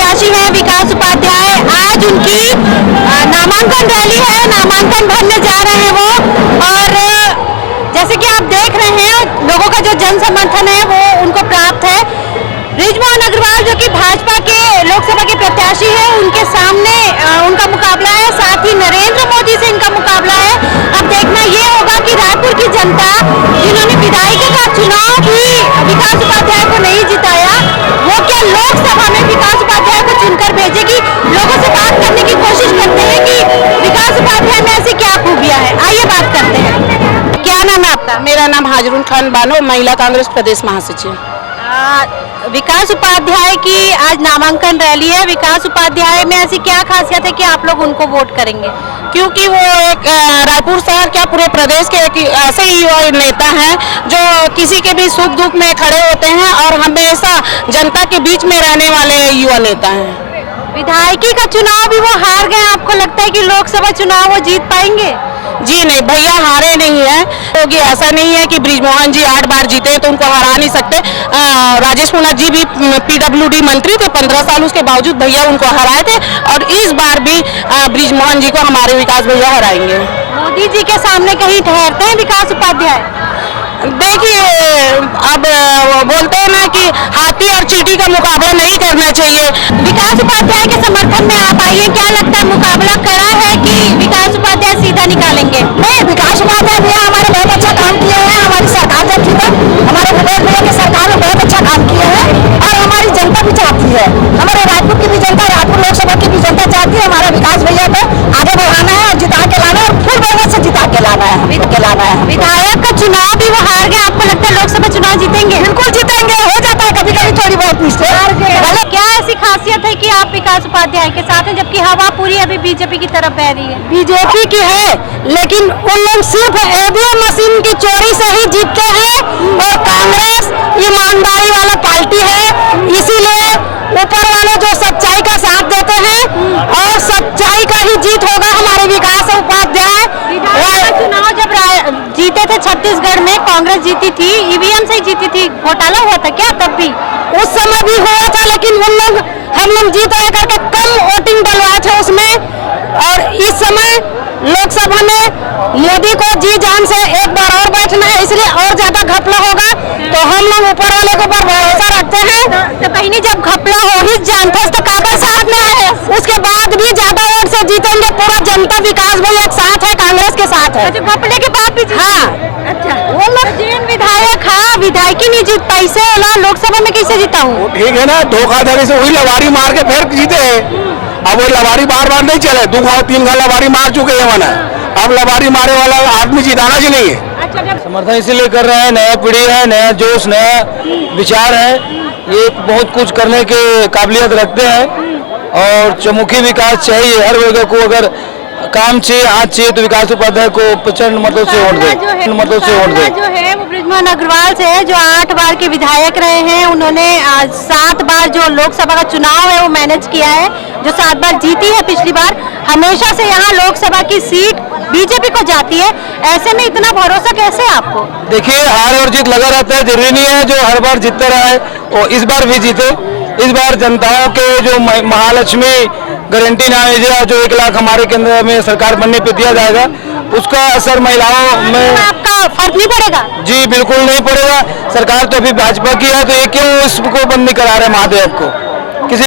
प्रत्याशी हैं विकास उपाध्याय, आज उनकी नामांकन रैली है, नामांकन भरने जा रहे हैं वो। और जैसे कि आप देख रहे हैं लोगों का जो जन समर्थन है वो उनको प्राप्त है। बृजमोहन अग्रवाल जो कि भाजपा के लोकसभा के प्रत्याशी है, उनके सामने उनका मुकाबला है, साथ ही नरेंद्र मोदी से इनका मुकाबला है। अब देखना ये होगा कि रायपुर की जनता जिन्होंने विधायिका का चुनाव भी विकास उपाध्याय को नहीं जिताया, वो क्या लोकसभा में विकास उपाध्याय को चुनकर भेजेगी। लोगों से बात करने की कोशिश करते हैं कि विकास उपाध्याय में ऐसी क्या खूबियां है। आइए बात करते हैं। क्या नाम है आपका? मेरा नाम हाजरून खान बानो, महिला कांग्रेस प्रदेश महासचिव। विकास उपाध्याय की आज नामांकन रैली है। विकास उपाध्याय में ऐसी क्या खासियत है कि आप लोग उनको वोट करेंगे? क्योंकि वो एक रायपुर शहर क्या पूरे प्रदेश के एक ऐसे ही युवा नेता हैं जो किसी के भी सुख दुख में खड़े होते हैं और हमेशा जनता के बीच में रहने वाले युवा नेता हैं। विधायकी का चुनाव भी वो हार गए, आपको लगता है कि लोकसभा चुनाव वो जीत पाएंगे? जी नहीं भैया, हारे नहीं है। क्योंकि ऐसा नहीं है कि बृजमोहन जी 8 बार जीते तो उनको हरा नहीं सकते। राजेश पूना जी भी PWD मंत्री थे, 15 साल, उसके बावजूद भैया उनको हराए थे और इस बार भी बृजमोहन जी को हमारे विकास भैया हराएंगे। मोदी जी के सामने कहीं ठहरते हैं विकास उपाध्याय? देखिए, अब बोलते हैं ना कि हाथी और चींटी का मुकाबला नहीं करना चाहिए। विकास उपाध्याय के समर्थन में आप आइए, क्या लगता है मुकाबला कड़ा है कि विकास उपाध्याय सीधा निकालेंगे? नहीं, विकास उपाध्याय भैया हमारे बहुत अच्छा काम किए हैं। हमारी सरकार जब थी तब हमारे भूपेश भैया की सरकार ने बहुत अच्छा काम किया है और हमारी जनता भी चाहती है, हमारे रायपुर की भी जनता, रायपुर लोकसभा की भी जनता चाहती है हमारा विकास भैया को आगे बढ़ाना है और जिता के लाना है और फुल बहुमत से जिता के लाना है। विधायक का चुनाव भी वो हार गए, आपको लगता है लोकसभा चुनाव जीतेंगे? बिल्कुल जीतेंगे, हो जाता है कभी कभी थोड़ी बहुत मिस्टेक। क्या ऐसी खासियत है कि आप विकास उपाध्याय के साथ हैं जबकि हवा पूरी अभी बीजेपी की तरफ बह रही है? बीजेपी की है, लेकिन उन लोग सिर्फ ईवीएम मशीन की चोरी से ही जीतते हैं और कांग्रेस ईमानदारी वाला पार्टी है, इसीलिए ऊपर वाले जो सच्चाई का साथ देते हैं और सच्चाई का ही जीत होगा हमारे विकास उपाध्याय। चुनाव जब जीते थे छत्तीसगढ़ में, कांग्रेस जीती थी, ईवीएम से ही जीती थी, घोटाला हुआ था क्या तब भी? उस समय भी हुआ था, लेकिन हम लोग जीत रहे करके कम वोटिंग डलवाए थे उसमें। और इस समय लोकसभा में मोदी को जी जान से एक बार और बैठना है, इसलिए और ज्यादा घपला होगा, तो हम लोग ऊपर वाले के ऊपर भरोसा रखते हैं। तो कहीं नहीं, जब घपला हो ही जानते तो कागज साथ में है, उसके बाद भी ज्यादा वोट से जीतेंगे। पूरा जनता विकास भैया एक साथ है, कांग्रेस के साथ है। अच्छा, घपले के बाद भी? हाँ, अच्छा, वो लोग जिन विधायक विधायकी नहीं जीत पाई से लोकसभा में कैसे जीता हूँ? ठीक है ना, धोखाधड़ी से वही लवारी मार के फिर जीते हैं। अब वो लवारी बार बार नहीं चले, 2-3 लवारी मार चुके हैं मैंने, अब लवारी मारे वाला आदमी जिताना ही नहीं है। समर्थन इसीलिए कर रहे हैं, नया पीढ़ी है, नया जोश, नया विचार है, ये बहुत कुछ करने के काबिलियत रखते हैं और चौमुखी विकास चाहिए हर वर्ग को। अगर काम चाहिए, आज चाहिए तो विकास उपाध्याय को प्रचंड मतों से वोट दे। जो है वो बृजमोहन अग्रवाल से है, जो 8 बार के विधायक रहे हैं। उन्होंने 7 बार जो लोकसभा का चुनाव है वो मैनेज किया है, जो 7 बार जीती है पिछली बार। हमेशा से यहाँ लोकसभा की सीट बीजेपी को जाती है, ऐसे में इतना भरोसा कैसे आपको? देखिए, हार और जीत लगा रहता है, जरूरी नहीं है जो हर बार जीतते रहे और इस बार भी जीते। इस बार जनताओं के जो महालक्ष्मी गारंटी नाम योजना जो 1 लाख हमारे केंद्र में सरकार बनने पे दिया जाएगा, उसका असर महिलाओं में आपका फर्क नहीं पड़ेगा? जी बिल्कुल नहीं पड़ेगा। सरकार तो अभी भाजपा की है, तो ये क्यों इसको बंद नहीं करा रहे महादेव को? किसी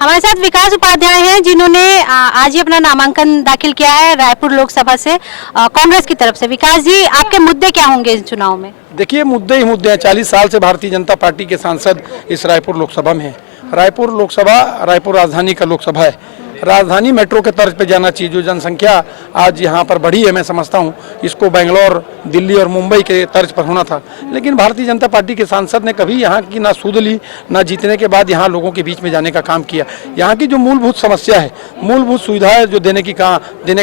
हमारे साथ विकास उपाध्याय हैं जिन्होंने आज ही अपना नामांकन दाखिल किया है रायपुर लोकसभा से कांग्रेस की तरफ से। विकास जी, आपके मुद्दे क्या होंगे इस चुनाव में? देखिए, मुद्दे ही मुद्दे हैं। 40 साल से भारतीय जनता पार्टी के सांसद इस रायपुर लोकसभा में है। रायपुर लोकसभा रायपुर राजधानी का लोकसभा है। राजधानी मेट्रो के तर्ज पे जाना चाहिए। जो जनसंख्या आज यहाँ पर बढ़ी है, मैं समझता हूँ इसको बेंगलोर, दिल्ली और मुंबई के तर्ज पर होना था, लेकिन भारतीय जनता पार्टी के सांसद ने कभी यहाँ की ना सूद ली, ना जीतने के बाद यहाँ लोगों के बीच में जाने का काम किया। यहाँ की जो मूलभूत समस्या है, मूलभूत सुविधाएं जो देने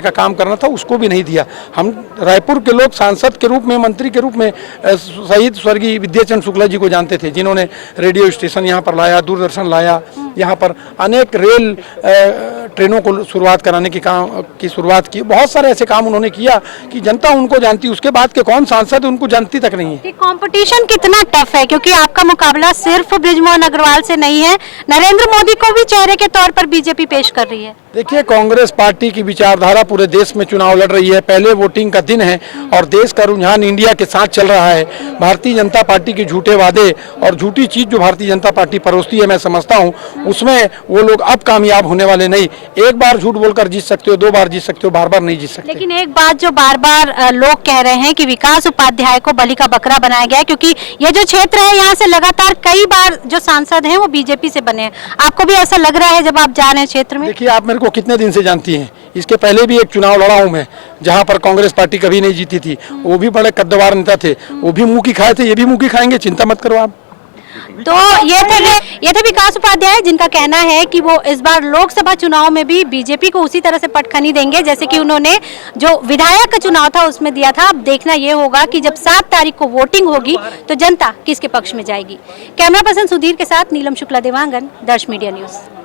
का काम करना था, उसको भी नहीं दिया। हम रायपुर के लोग सांसद के रूप में, मंत्री के रूप में शहीद स्वर्गीय विद्याचंद्र शुक्ला जी को जानते थे, जिन्होंने रेडियो स्टेशन यहाँ पर लाया, दूरदर्शन लाया, यहाँ पर अनेक रेल ट्रेनों को शुरुआत कराने की शुरुआत की। बहुत सारे ऐसे काम उन्होंने किया कि जनता उनको जानती, उसके बाद के कौन सांसद उनको जानती तक नहीं है। कंपटीशन कितना टफ है, क्योंकि आपका मुकाबला सिर्फ बृजमोहन अग्रवाल से नहीं है, नरेंद्र मोदी को भी चेहरे के तौर पर बीजेपी पेश कर रही है। देखिए, कांग्रेस पार्टी की विचारधारा पूरे देश में चुनाव लड़ रही है। पहले वोटिंग का दिन है और देश का रुझान इंडिया के साथ चल रहा है। भारतीय जनता पार्टी के झूठे वादे और झूठी चीज जो भारतीय जनता पार्टी परोसती है, मैं समझता हूं उसमें वो लोग अब कामयाब होने वाले नहीं। एक बार झूठ बोलकर जीत सकते हो, 2 बार जीत सकते हो, बार बार नहीं जीत सकते। लेकिन एक बात जो बार बार लोग कह रहे हैं कि विकास उपाध्याय को बलि का बकरा बनाया गया है, क्योंकि ये जो क्षेत्र है यहाँ से लगातार कई बार जो सांसद हैं वो बीजेपी से बने हैं। आपको भी ऐसा लग रहा है जब आप जा रहे हैं क्षेत्र में? देखिए, आप मेरे को कितने दिन से जानती हैं, इसके पहले भी एक चुनाव लड़ा हूं मैं, जहां पर कांग्रेस पार्टी कभी नहीं जीती थी। वो भी बड़े कद्दवार नेता थे, वो भी मुंह की खाए थे, ये भी मुंह की खाएंगे, चिंता मत करो आप। तो ये थे विकास उपाध्याय, जिनका कहना है कि वो इस बार लोकसभा चुनाव में भी बीजेपी को उसी तरह से पटखनी देंगे जैसे कि उन्होंने जो विधायक का चुनाव था उसमें दिया था। अब देखना ये होगा कि जब 7 तारीख को वोटिंग होगी तो जनता किसके पक्ष में जाएगी। कैमरा पर्सन सुधीर के साथ नीलम शुक्ला देवांगन, दर्श मीडिया न्यूज।